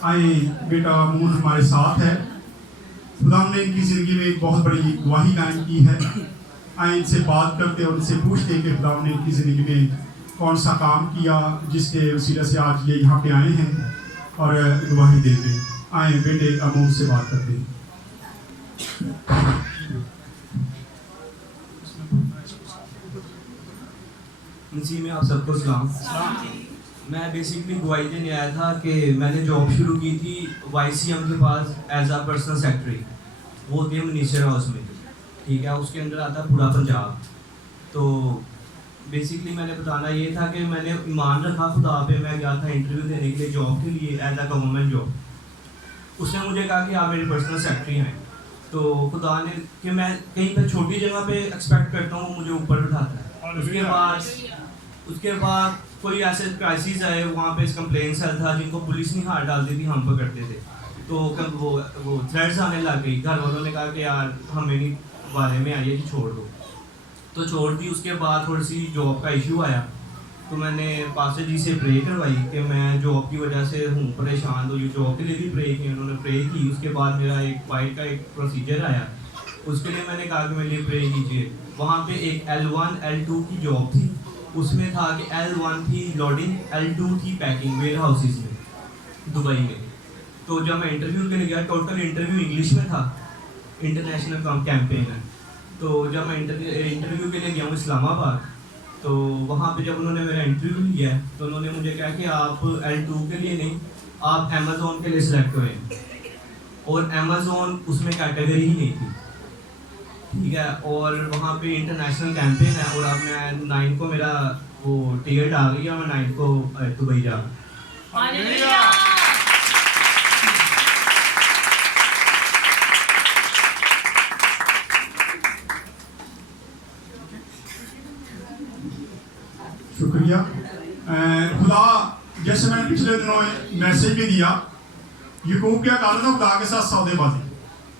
आए बेटा मून हमारे साथ है। खुदा ने इनकी ज़िंदगी में एक बहुत बड़ी गवाही कायम की है। आए इनसे बात करते और उनसे पूछते कि खुदा ने इनकी ज़िंदगी में कौन सा काम किया जिसके वसीले से आज ये यहाँ पे आए हैं और गवाही देते। आए बेटे अमून से बात करते हैं। जी में आप सबको सलाम। मैं बेसिकली गवाही देने आया था कि मैंने जॉब शुरू की थी YCM के पास एज अ पर्सनल सेक्रेटरी। वो थे मिनिस्टर हाउस में, ठीक है, उसके अंदर आता पूरा पंजाब। तो बेसिकली मैंने बताना ये था कि मैंने ईमान रखा खुदा पे। मैं गया था इंटरव्यू देने के लिए जॉब के लिए एज अ गवर्नमेंट जॉब। उसने मुझे कहा कि आप मेरे पर्सनल सेक्रेटरी हैं। तो खुदा ने कि मैं कहीं पर छोटी जगह पे एक्सपेक्ट करता हूँ मुझे ऊपर बिठाता है। उसके बाद कोई ऐसे क्राइसिस आए, वहाँ पे कंप्लेन सेल था जिनको पुलिस नहीं हाथ डालती थी, हम पकड़ते थे। तो वो थ्रेड्स आने लग गई। घर वालों ने कहा कि यार हमें नहीं बारे में आइए कि छोड़ दो, तो छोड़ दी। उसके बाद थोड़ी सी जॉब का इशू आया, तो मैंने पास्टर जी से प्रे करवाई कि मैं जॉब की वजह से हूँ परेशान। तो ये जॉब के लिए भी प्रे की, उन्होंने प्रे की। उसके बाद मेरा एक फाइल का एक प्रोसीजर आया, उसके लिए मैंने कहा कि मेरे लिए प्रे कीजिए। वहाँ पे एक L1 L2 की जॉब थी। उसमें था कि L1 थी लोडिंग, L2 थी पैकिंग वेयर हाउसेज में दुबई में। तो जब मैं इंटरव्यू के लिए गया, टोटल इंटरव्यू इंग्लिश में था, इंटरनेशनल कैंपेन है। तो जब मैं इंटरव्यू के लिए गया हूँ इस्लामाबाद, तो वहाँ पे जब उन्होंने मेरा इंटरव्यू लिया तो उन्होंने मुझे कहा कि आप L2 के लिए नहीं, आप अमेज़ोन के लिए सिलेक्ट हुए। और अमेज़ोन उसमें कैटेगरी ही नहीं थी, ठीक है। और वहाँ पे इंटरनेशनल कैंपेन है, और अब मैं 9 को मेरा वो टिकट आ गई और मैं 9 को दुबई जा रहा। शुक्रिया। खुदा जैसे मैंने पिछले दिनों मैसेज भी दिया, यकूब क्या कर रहा था, खुदा के साथ सौदेबाजी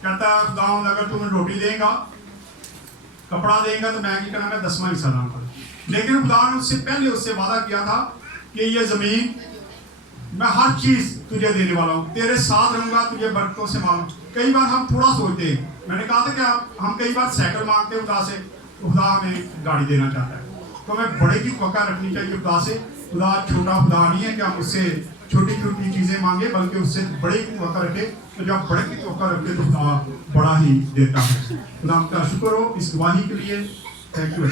कहता है। खुदा अगर तुम्हें रोटी देगा, कपड़ा देगा, तो मैं क्या करना, मैं 10वां हिस्सा दूंगा। लेकिन खुदा ने उससे पहले उससे वादा किया था कि ये ज़मीन मैं हर चीज़ तुझे देने वाला हूँ, तेरे साथ रहूँगा, तुझे बरकतों से मारूंगा। कई बार हम थोड़ा सोचते हैं, मैंने कहा था कि हम कई बार साइकिल मांगते हैं खुदा से, खुदा हमें गाड़ी देना चाहता है। तो हमें बड़े की तवक्का रखनी चाहिए खुदा से। खुदा छोटा खुदा नहीं है कि हम उससे छोटी छोटी चीज़ें मांगे, बल्कि उससे बड़े की तवक्का रखें। तो जब बड़े की तवक्का रखें तो खुदा बड़ा ही देता है। खुदा का शुक्र हो इस गवाही के लिए। Thank you.